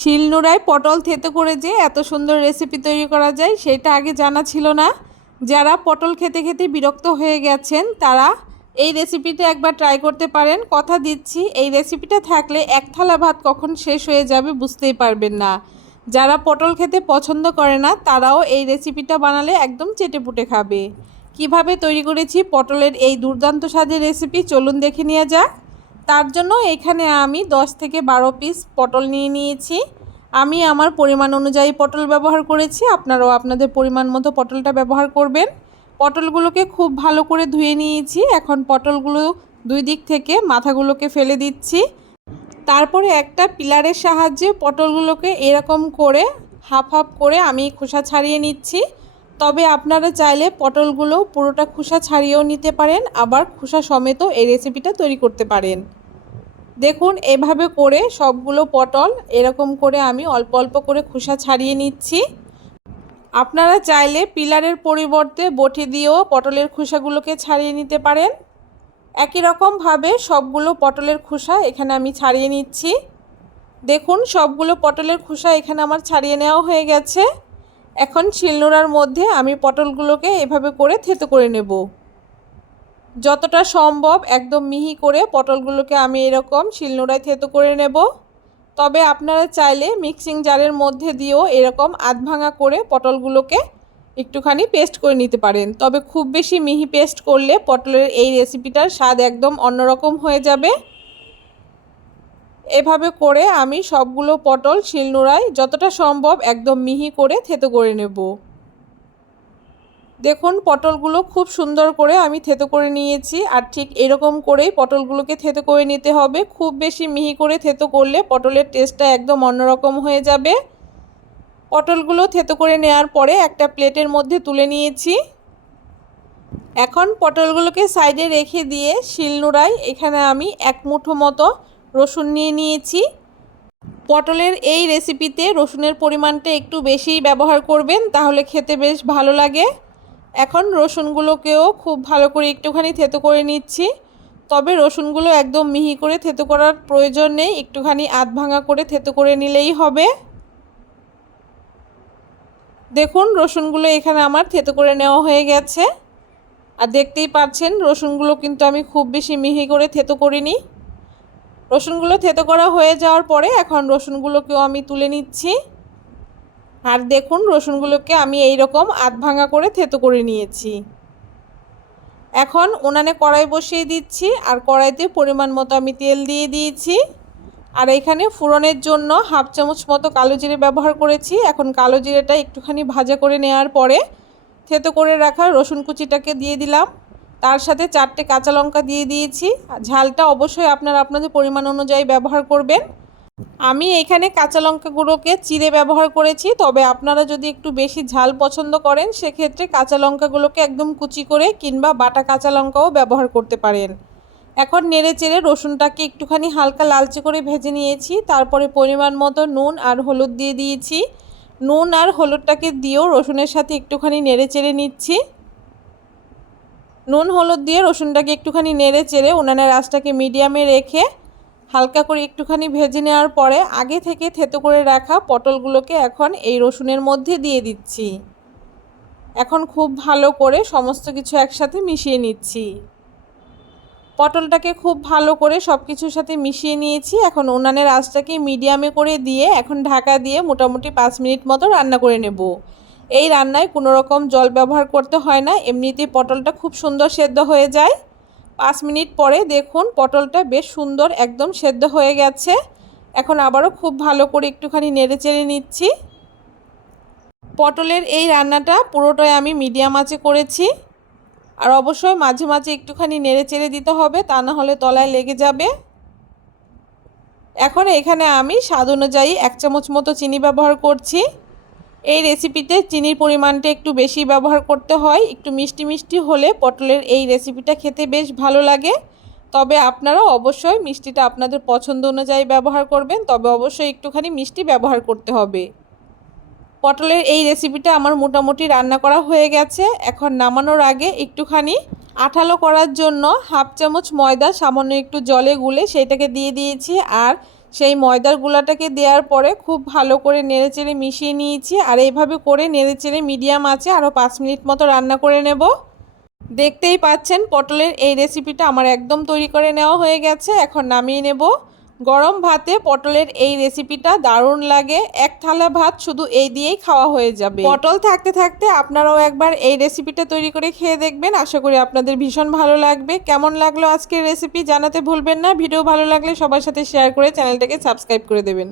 শিলনোড়ায় পটল থেতো করে যে এত সুন্দর রেসিপি তৈরি করা যায়, সেটা আগে জানা ছিল না। যারা পটল খেতে খেতে বিরক্ত হয়ে গেছেন, তারা এই রেসিপিটা একবার ট্রাই করতে পারেন। কথা দিচ্ছি, এই রেসিপিটা থাকলে এক থালা ভাত কখন শেষ হয়ে যাবে বুঝতেই পারবেন না। যারা পটল খেতে পছন্দ করে না, তারাও এই রেসিপিটা বানালে একদম চেটেপুটে খাবে। কীভাবে তৈরি করেছি পটলের এই দুর্দান্ত স্বাদের রেসিপি চলুন দেখে নিয়ে যাক। তার জন্য এখানে আমি 10 থেকে বারো পিস পটল নিয়ে নিয়েছি। আমি আমার পরিমাণ অনুযায়ী পটল ব্যবহার করেছি। আপনারাও আপনাদের পরিমাণ মতো পটলটা ব্যবহার করবেন। পটলগুলোকে খুব ভালো করে ধুয়ে নিয়েছি। এখন পটলগুলো দুই দিক থেকে মাথাগুলোকে ফেলে দিচ্ছি। তারপরে একটা পিলারের সাহায্যে পটলগুলোকে এরকম করে হাফ হাফ করে আমি খোসা ছাড়িয়ে নিচ্ছি। তবে আপনারা চাইলে পটলগুলো পুরোটা খোসা ছাড়িয়েও নিতে পারেন, আবার খোসা সমেতও এই রেসিপিটা তৈরি করতে পারেন। দেখুন, এভাবে করে সবগুলো পটল এরকম করে আমি অল্প অল্প করে খোসা ছাড়িয়ে নিচ্ছি। আপনারা চাইলে পিলারের পরিবর্তে বটি দিয়েও পটলের খোসাগুলোকে ছাড়িয়ে নিতে পারেন। একই রকমভাবে সবগুলো পটলের খোসা এখানে আমি ছাড়িয়ে নিচ্ছি। দেখুন, সবগুলো পটলের খোসা এখানে আমার ছাড়িয়ে নেওয়া হয়ে গেছে। এখন শিলনোড়ার মধ্যে আমি পটলগুলোকে এভাবে করে থেতো করে নেব। যতটা সম্ভব একদম মিহি করে পটলগুলোকে আমি এরকম শিলনোড়ায় থেতো করে নেব। তবে আপনারা চাইলে মিক্সিং জারের মধ্যে দিয়েও এরকম আধ ভাঙা করে পটলগুলোকে একটুখানি পেস্ট করে নিতে পারেন। তবে খুব বেশি মিহি পেস্ট করলে পটলের এই রেসিপিটার স্বাদ একদম অন্যরকম হয়ে যাবে। এভাবে করে আমি সবগুলো পটল শিলনোড়ায় যতটা সম্ভব একদম মিহি করে থেতো করে নেব। দেখুন, পটলগুলো খুব সুন্দর করে আমি থেতো করে নিয়েছি আর ঠিক এরকম করেই পটলগুলোকে থেতো করে নিতে হবে। খুব বেশি মিহি করে থেতো করলে পটলের টেস্টটা একদম অন্যরকম হয়ে যাবে। পটলগুলো থেতো করে নেওয়ার পরে একটা প্লেটের মধ্যে তুলে নিয়েছি। এখন পটলগুলোকে সাইডে রেখে দিয়ে শিলনোড়ায় এখানে আমি এক মুঠো মতো রসুন নিয়ে নিয়েছি। পটলের এই রেসিপিতে রসুনের পরিমাণটা একটু বেশিই ব্যবহার করবেন, তাহলে খেতে বেশ ভালো লাগে। এখন রসুনগুলোকেও খুব ভালো করে একটুখানি থেতো করে নিচ্ছি। তবে রসুনগুলো একদম মিহি করে থেতো করার প্রয়োজন নেই, একটুখানি আধ ভাঙা করে থেতো করে নিলেই হবে। দেখুন, রসুনগুলো এখানে আমার থেতো করে নেওয়া হয়ে গেছে। আর দেখতেই পাচ্ছেন, রসুনগুলো কিন্তু আমি খুব বেশি মিহি করে থেতো করিনি। রসুনগুলো থেতো করা হয়ে যাওয়ার পরে এখন রসুনগুলোকেও আমি তুলে নিচ্ছি। আর দেখুন, রসুনগুলোকে আমি এই রকম আধ ভাঙা করে থেতো করে নিয়েছি। এখন উনানে কড়াই বসিয়ে দিচ্ছি, আর কড়াইতে পরিমাণ মতো আমি তেল দিয়ে দিয়েছি। আর এখানে ফুরনের জন্য হাফ চামচ মতো কালো জিরে ব্যবহার করেছি। এখন কালো জিরেটা একটুখানি ভাজা করে নেওয়ার পরে থেতো করে রাখা রসুন কুচিটাকে দিয়ে দিলাম। তার সাথে চারটে কাঁচা লঙ্কা দিয়ে দিয়েছি। ঝালটা অবশ্যই আপনারা আপনাদের পরিমাণ অনুযায়ী ব্যবহার করবেন। আমি এখানে কাঁচা লঙ্কাগুলোকে চিড়ে ব্যবহার করেছি, তবে আপনারা যদি একটু বেশি ঝাল পছন্দ করেন, সেক্ষেত্রে কাঁচা লঙ্কাগুলোকে একদম কুচি করে কিংবা বাটা কাঁচা লঙ্কাও ব্যবহার করতে পারেন। এখন নেড়ে চেড়ে রসুনটাকে একটুখানি হালকা লালচে করে ভেজে নিয়েছি, তারপরে পরিমাণ মতো নুন আর হলুদ দিয়ে দিয়েছি। নুন আর হলুদটাকে দিয়েও রসুনের সাথে একটুখানি নেড়ে চেড়ে নিচ্ছি। নুন, হলুদ দিয়ে রসুনটাকে একটুখানি নেড়ে চেড়ে উনানের আঁচটাকে মিডিয়ামে রেখে হালকা করে একটুখানি ভেজে নেওয়ার পরে আগে থেকে থেতো করে রাখা পটলগুলোকে এখন এই রসুনের মধ্যে দিয়ে দিচ্ছি। এখন খুব ভালো করে সমস্ত কিছু একসাথে মিশিয়ে নিচ্ছি। পটলটাকে খুব ভালো করে সব কিছুর সাথে মিশিয়ে নিয়েছি। এখন উনানের আঁচটাকে মিডিয়ামে করে দিয়ে এখন ঢাকা দিয়ে মোটামুটি পাঁচ মিনিট মতো রান্না করে নেব। এই রান্নায় কোনো রকম জল ব্যবহার করতে হয় না। এমনিতেই পটলটা খুব সুন্দর সেদ্ধ হয়ে যায়। পাঁচ মিনিট পরে দেখুন পটলটা বেশ সুন্দর একদম সেদ্ধ হয়ে গেছে। এখন আবারও খুব ভালো করে একটুখানি নেড়ে চেড়ে নিচ্ছি। পটলের এই রান্নাটা পুরোটাই আমি মিডিয়াম আঁচে করেছি। আর অবশ্যই মাঝে মাঝে একটুখানি নেড়ে চেড়ে দিতে হবে, তা না হলে তলায় লেগে যাবে। এখন এখানে আমি স্বাদ অনুযায়ী এক চামচ মতো চিনি ব্যবহার করছি। এই রেসিপিতে চিনির পরিমাণটা একটু বেশি ব্যবহার করতে হয়। একটু মিষ্টি মিষ্টি হলে পটলের এই রেসিপিটা খেতে বেশ ভালো লাগে। তবে আপনারা অবশ্যই মিষ্টিটা আপনাদের পছন্দ অনুযায়ী ব্যবহার করবেন। তবে অবশ্যই একটুখানি মিষ্টি ব্যবহার করতে হবে। পটলের এই রেসিপিটা আমার মোটামুটি রান্না করা হয়ে গেছে। এখন নামানোর আগে একটুখানি আঠালো করার জন্য হাফ চামচ ময়দা, সামান্য একটু জলে গুলে সেইটাকে দিয়ে দিয়েছি। আর সেই ময়দার গুলাটাকে দেওয়ার পরে খুব ভালো করে নেড়েচেড়ে মিশিয়ে নিয়েছি আর এইভাবে করে নেড়েচেড়ে মিডিয়াম আছে আরও পাঁচ মিনিট মতো রান্না করে নেব। দেখতেই পাচ্ছেন পটলের এই রেসিপিটা আমার একদম তৈরি করে নেওয়া হয়ে গেছে, এখন নামিয়ে নেব। গরম ভাতে পটলের এই রেসিপিটা দারুণ লাগে। এক থালা ভাত শুধু এই দিয়েই খাওয়া হয়ে যাবে। পটল থাকতে থাকতে আপনারাও একবার এই রেসিপিটা তৈরি করে খেয়ে দেখবেন। আশা করি আপনাদের ভীষণ ভালো লাগবে। কেমন লাগল আজকের রেসিপি জানাতে ভুলবেন না। ভিডিও ভালো লাগলে সবার সাথে শেয়ার করে চ্যানেলটাকে সাবস্ক্রাইব করে দেবেন।